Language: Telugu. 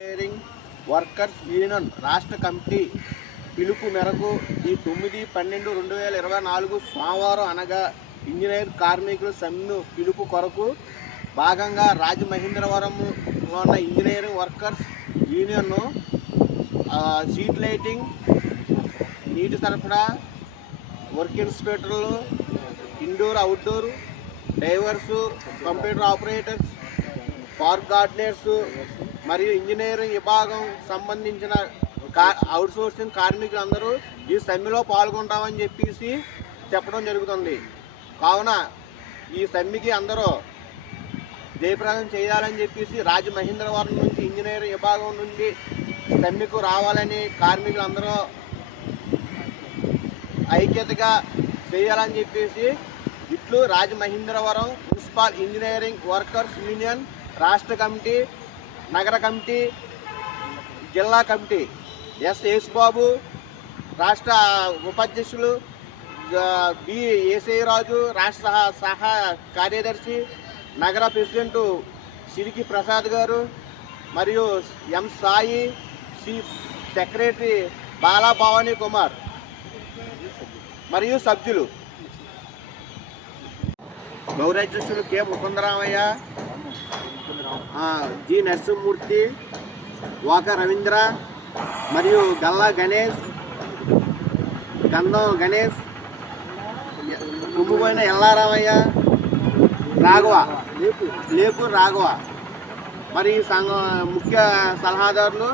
ఇంజనీరింగ్ వర్కర్స్ యూనియన్ రాష్ట్ర కమిటీ పిలుపు మేరకు ఈ తొమ్మిది పన్నెండు రెండు వేల ఇరవై నాలుగు సోమవారం అనగా ఇంజనీర్ కార్మికుల సమ్మె పిలుపు కొరకు భాగంగా రాజమహేంద్రవరంలో ఉన్న engineering workers union street lighting నీటి సరఫరా work ఇన్స్పెక్టర్లు indoor outdoor drivers computer operators park gardeners మరియు ఇంజనీరింగ్ విభాగం సంబంధించిన కా అవుట్సోర్సింగ్ కార్మికులందరూ ఈ సమ్మెలో పాల్గొంటామని చెప్పేసి చెప్పడం జరుగుతుంది. కావున ఈ సమ్మెకి అందరూ జయప్రదం చేయాలని చెప్పేసి రాజమహేంద్రవరం నుంచి ఇంజనీరింగ్ విభాగం నుండి సమ్మెకు రావాలని కార్మికులందరూ ఐక్యతగా చేయాలని చెప్పేసి ఇట్లు Rajamahendravaram municipal engineering workers union రాష్ట్ర కమిటీ నగర కమిటీ జిల్లా కమిటీ ఎస్ యేసుబాబు రాష్ట్ర ఉపాధ్యక్షులు బి ఏసైరాజు రాష్ట్ర సహా- సహా కార్యదర్శి నగర ప్రెసిడెంట్ సిరికి ప్రసాద్ గారు మరియు M Sai C secretary Bala Bhavani Kumar మరియు సభ్యులు. గౌరాధ్యక్షులు కె ముకుందరామయ్య జి నరసింహమూర్తి వాక రవీంద్ర మరియు గల్లా గణేష్ గంధం గణేష్ కుమ్ముపోయిన ఎల్లారామయ్య రాఘవ లేపు రాఘవ. మరి సంఘ ముఖ్య సలహాదారులు